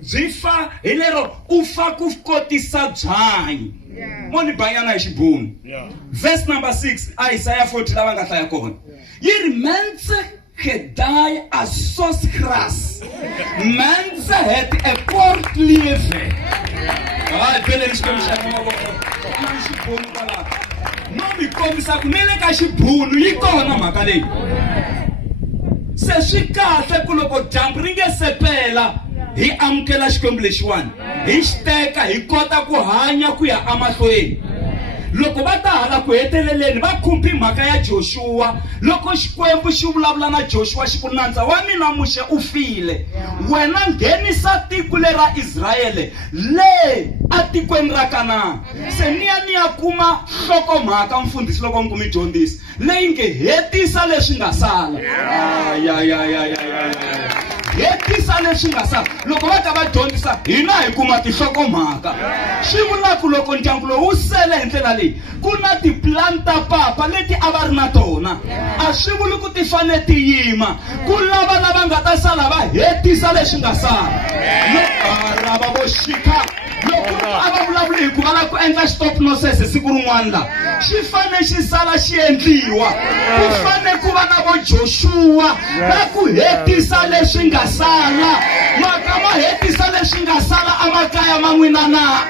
Zifa hilero ufa kufkotisa byanyi. Moni banyana hi xibunu. Verse number 6, Isaiah 40 lava nga hlaya kona. Yiri mense gedai as sos gras. Mense het e kort lewe. Vele nixikombisa mavoko. Ana xibunu kwala. No mi kombisa ku nele ka xibunu yi kona mhaka leyi. Se swi kahle ku loko dyambu ri nge sepela hi amukela xikwembu lexiwani hi xiteka hi kota ku hanya ku ya amahlweni. Loko va ta hala ku heteleleni va khumpi mhaka ya Joshua. Loko xikwembu xi vulavula na Joshua xi ku nandza wa mina muxe u file, wena nghenisa tiko lera Israyele le a tikweni ra Kanani. Se niya kuma nhlokomhaka mfundhisi loko mi kumi dyondzisi leyi nge hetisa leswi nga sala. Hetisa leswi nga sala. Loko va ta va dyondzisa hina hi kuma tinhlokomhaka. Swi vula ku loko ndyangu lowu wu sele hi ndlela leyi ku na tiplan ta papa leti a va ri na tona. A swi vuli ku ti fane ti yima. Ku lava nga ta sala va hetisa leswi nga sala. Loko vo xika loko a va vulavuli hi ku va lava ku endla stop nonsense siku rin'wana la xi fane xi sala xi endliwa. Ku fane ku va na vo Joshua na ku hetisa leswi nga sala. Maka ma hetisa leswi nga sala amakaya ma n'wina na.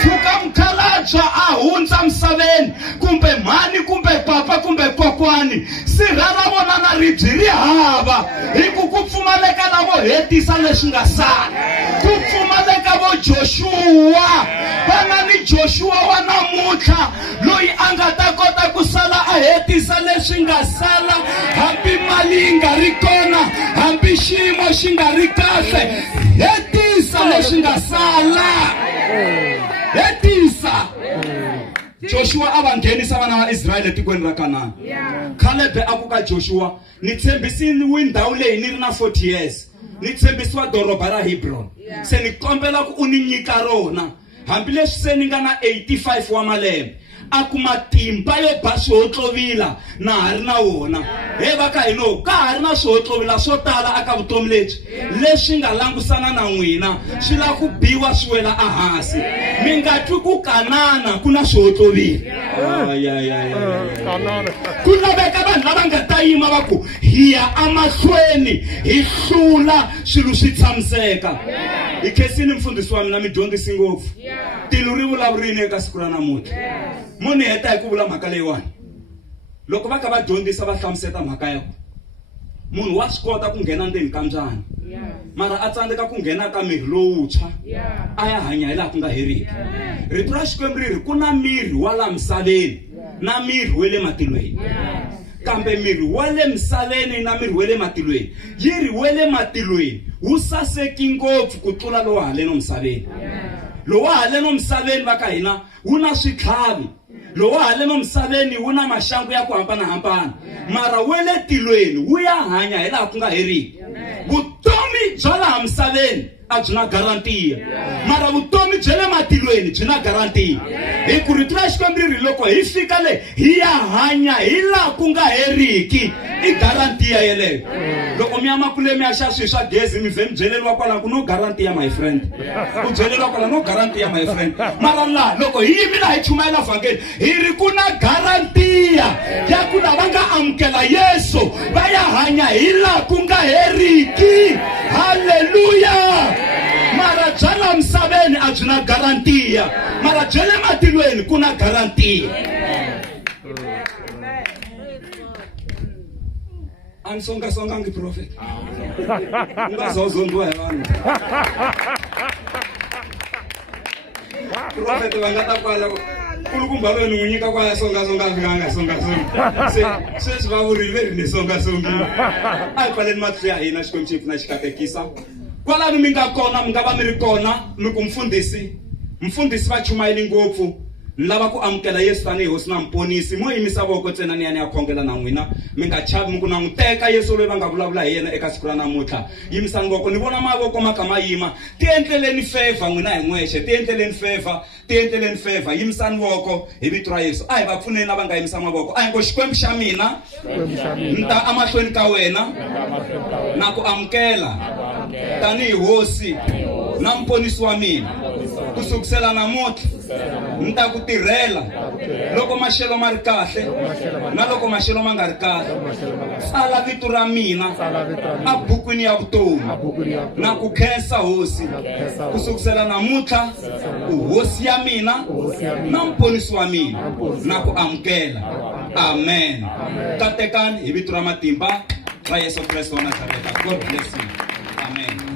Tshuka mukhalabya a hundza misaveni kumbe mhani kumbe papa kumbe kokwani sirha ra vona na ribyi ri hava hi ku pfumaleka na vo hetisa leswi nga sala. Ku pfumaleka vo Joshua. Vana ni Joshua wa namuntlha loyi a nga ta kota ku sala a hetisa leswi nga sala. Hambi mali yi nga ri kona, hambi xiyimo xi nga ri kahle, hetisa leswi nga sala. Hetisa. Joshua a va nghenisa vana va Israyele etikweni ra Kanani. Caleb a ku ka Joshua, ni tshembisini ndhawu leyi ni ri na 40 years. Ni tshembisiwa doroba ra Hebron. Se ni kombela ku u ni nyika rona. Hambileswi se ni nga na 85 wa malembe. A ku matimba yo ba swihotlovila na ha ri na wona. He va ka hino ka ha ri na swihotlovila swo tala aka vutomi lebyi leswi nga langusana na n'wina swi la ku biwa swi wela ehansi. Mi nga twi ku kanana ku na swihotlovila. Ku laveka vanhu lava nga ta yima va ku hi ya amahlweni hi hlula swilo swi tshamiseka. Hi khensini mfundhisi wa mina mi dyondzisi ngopfu. Tilo ri vulavurini eka siku ra namuntlha. Moni heta hi ku vula mhaka leyiwani. Loko va ka va dyondzisa va hlamuseta mhaka ya ku munhu wa swi kota ku nghena ndzeni ka mbyana mara a tsandzeka ku nghena ka miri lowuntshwa a ya hanya hi laha ku nga heriki. Rito ra Xikwembu ri ku na miri wa la misaveni na miri wa le matilweni. Kambe miri wa le misaveni na miri wa le matilweni yiri wa le matilweni wu saseki ngopfu ku tlula lowa hale no misaveni. Lowa hale no misaveni va ka hina wu na switlhavi. Lowa hale no misaveni wu na maxangu ya ku hambanahambana. Mara wa le tilweni wu ya hanya hi laha ku nga heriki. Vutomi bya laha misaveni a byi na garantiya, mara vutomi bya le matilweni byi na garantiya. Hi ku rito ra Xikwembu ri loko hi fika le hi ya hanya hi laha ku nga heriki i garantiya yeleyo. Loko mi ya makule mi ya xa swilo swa gezi mi vhe mi byeleriwa kwala ku no garantiya my friend. Ku byeleriwa kwala no garantiya my friend. Mara laha loko hi yimile hi chumayela vhangeli hi ri ku na garantiya ya ku lava nga amukela Yesu va ya hanya hi laha ku nga heriki. Haleluya. Mara bya la misaveni a byi na garantiya, mara bya le matilweni ku na garantiya. Ansonga prophet. Ungazozondwa hi vanhu. Prophet va nga ta kwala kulukumba lweni n'wi nyika kwala songa vikanga songa. Se va vurile ni songa. A hi pfaleni matihlo ya hina Xikwembu xi pfuna xi katekisa. Kwalani mi nga kona mi nga va mi ri kona mi ku mfundhisi va chumayeli ngopfu ni lava ku amukela Yesu tanihi hosi na mponisi. Mo yimisa voko ntsena ni ya ni ya khongela na n'wina mi nga chavi mi ku languteka Yesu loyi va nga vulavula hi yena eka siku ra namuntlha. Yimisani voko ni vona mavoko ma kha ma yima. Ti endleleni favor n'wina hi n'wexe, ti endleleni favor. Yimisani voko hi vito ra Yesu. A hi va pfuneni lava nga yimisa mavoko. A hi ngo Xikwembu xa mina ni ta amahlweni ka wena na ku amukela tanihi hosi na mponisi wa mina. Kusukisela namuntlha ni ta ku tirhela loko maxelo ma ri kahle na loko maxelo ma nga ri kahle. Tsala vito ra mina a bukwini ya vutomi na ku khensa hosi. Kusukisela namuntlha u hosi ya mina na mponisi wa mina na ku amukela. Amen. Katekani hi vito ra matimba ra Yesu Kristo wa Nazareta. God bless you. Amen.